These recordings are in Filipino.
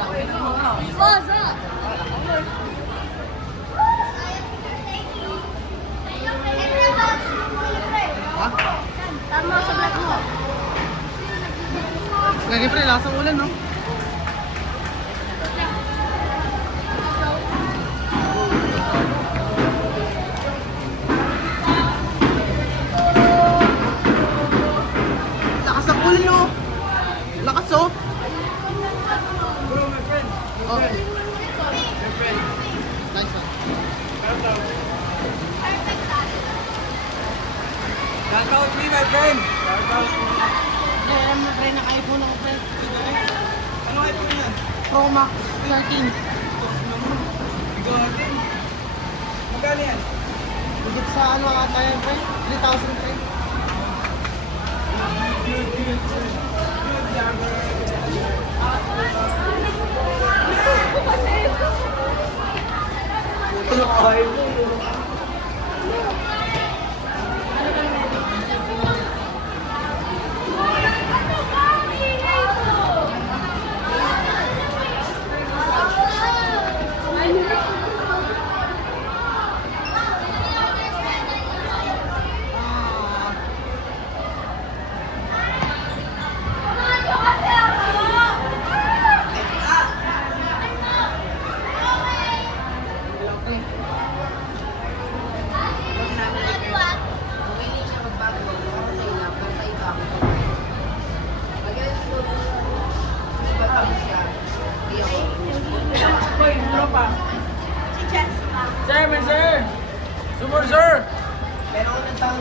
What's up? Ha? Tama sa vlog mo. Lagi pre, lasang ulan, no? Lakas ang ulan, no? Lakas, oh! Bro, my friend. Oh, My friend. nice one. Shout out me, my friend. Shout out me. Alam mo, pre, naka-iPhone ako, pre. Ano kayo po yan? Pro Max 13. Bigotin. Magkano yan? Higit sa ano ata yan, pre? 3,000, pre. Good jabber. Ay, sir, man, sir. Super, sir. Pero ako ng tao.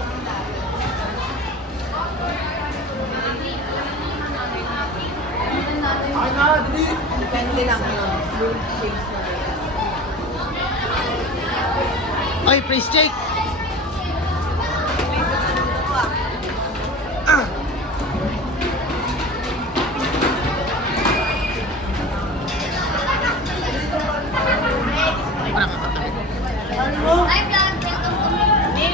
Ay na, dali. Depende lang yun. Ay, praise Jake! Ah! Ay, parang kakatabi. Hi, vlog. Welcome to me.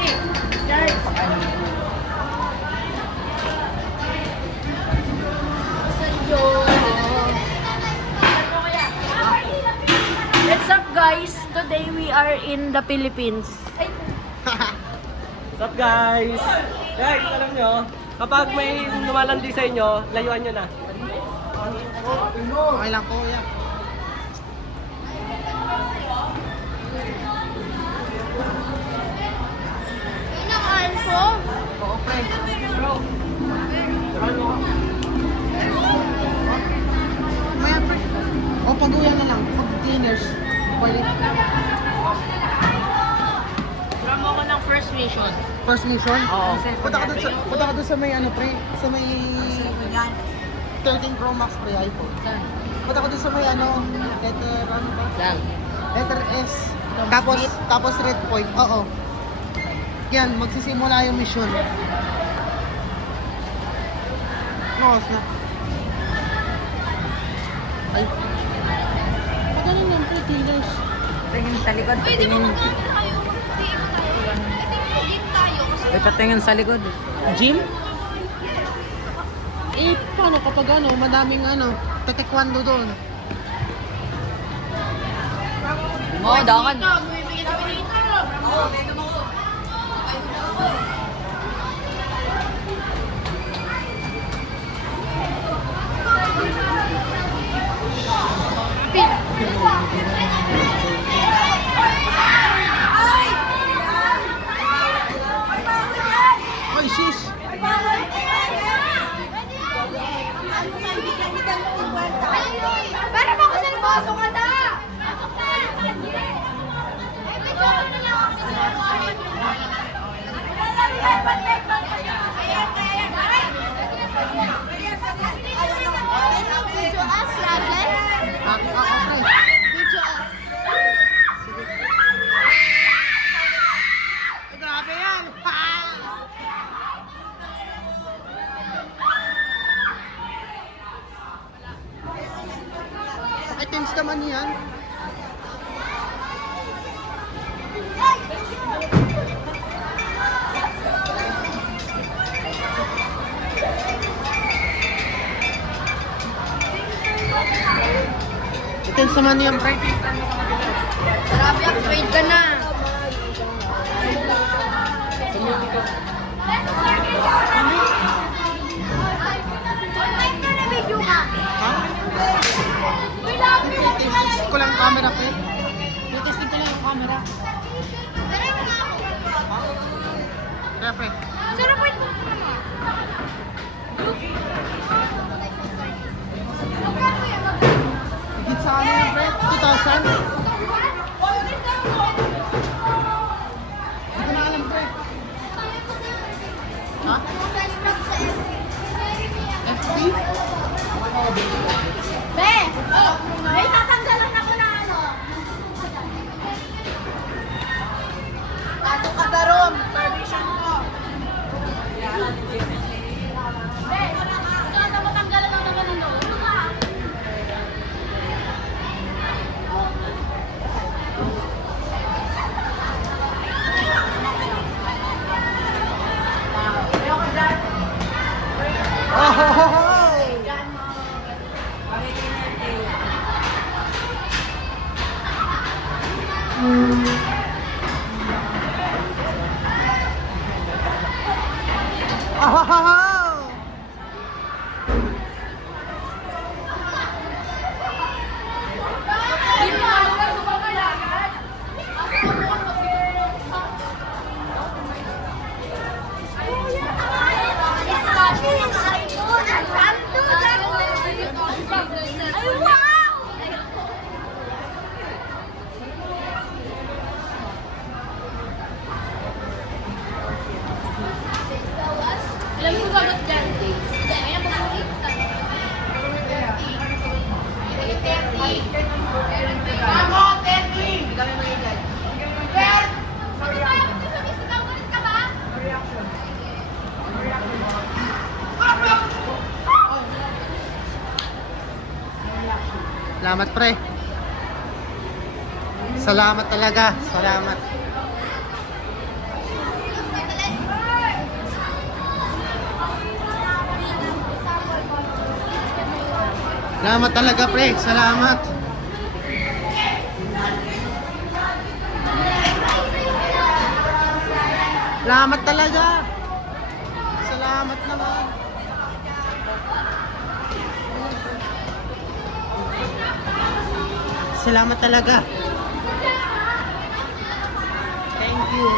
What's up, guys? Today we are in the Philippines. What's up, guys? Guys, alam nyo, kapag may lumalandi sa inyo, layuan nyo na. Okay lang po, yeah. Alpo? Oo, pre. Bro, tarahan mo. Maya, pre. O, pag-uwian na lang. Pag-cleaners. Balik. Tira mo ako ng first mission. First mission? Oo. Punta ka dun sa may ano, pre. Sa may 13 Pro Max, pre, iPhone. Punta ka dun sa may ano, letter, ano ba? Lang. Letter S. Tapos red point. Oo. Yan, magsisimula yung mission. No, snap. Ay. Magaling lang, pre, cleaners. Tingin sa likod, Uy, di ba patingin. magkano tayo? Itingin tayo. May patingin sa likod. Gym? Eh, paano kapag ano, madaming ano, taekwondo doon. Oo, dakan. Oy, shish! Para mo ko sa liboso ka na! Pasok na! Ay, may joke na lang ako sa Video us, Raglan? Ako, pre. Video us. Ay, grabe yan! Items naman yan. Distance naman yan, pre. Grabe, upgrade ka na. Online ka na video ka. Ha? Uy, love you. Test ko lang yung camera, pre. Testing ko lang yung camera. Tara mo nga ako. Kaya, pre. Sarap po ito naman. Higit sa ano yan, pre? 2,000? Hindi ko na alam, pre. Ha? FB? Be! May tatanggalan ako na ano. Pasok ka sa room. Permission ko. Be! Ito mo tanggalan ako naman ng loob. Ano ka? Oh, ho, ho, ho. Oh, ho, ho, ho. Alam mo ba ba't dyan? Hindi, ayan mo kung kita. Ako, 30! Hindi kami magigay. Bert! Sabi ba yung sigaw ulit ka ba? Salamat, pre. Salamat talaga. Salamat. Salamat talaga, pre. Salamat. Salamat talaga. Salamat naman. Salamat talaga. Thank you.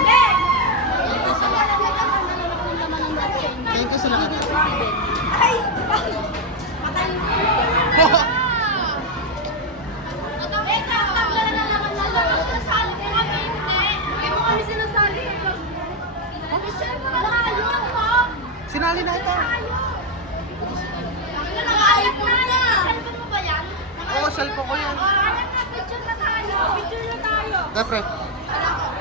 Thank you sa lahat. Ay! Patay mo! Tanggalan na naman na lang. Sinasali mo kami, hindi. Hindi mo kami sinasali. Picture mo na tayo. Sinali na ito. Naka-iPhone na. Cellphone mo ba yan? Oo, cellphone ko yan. Ayan na, picture na tayo. Picture na tayo. Da, pre. Alam ko.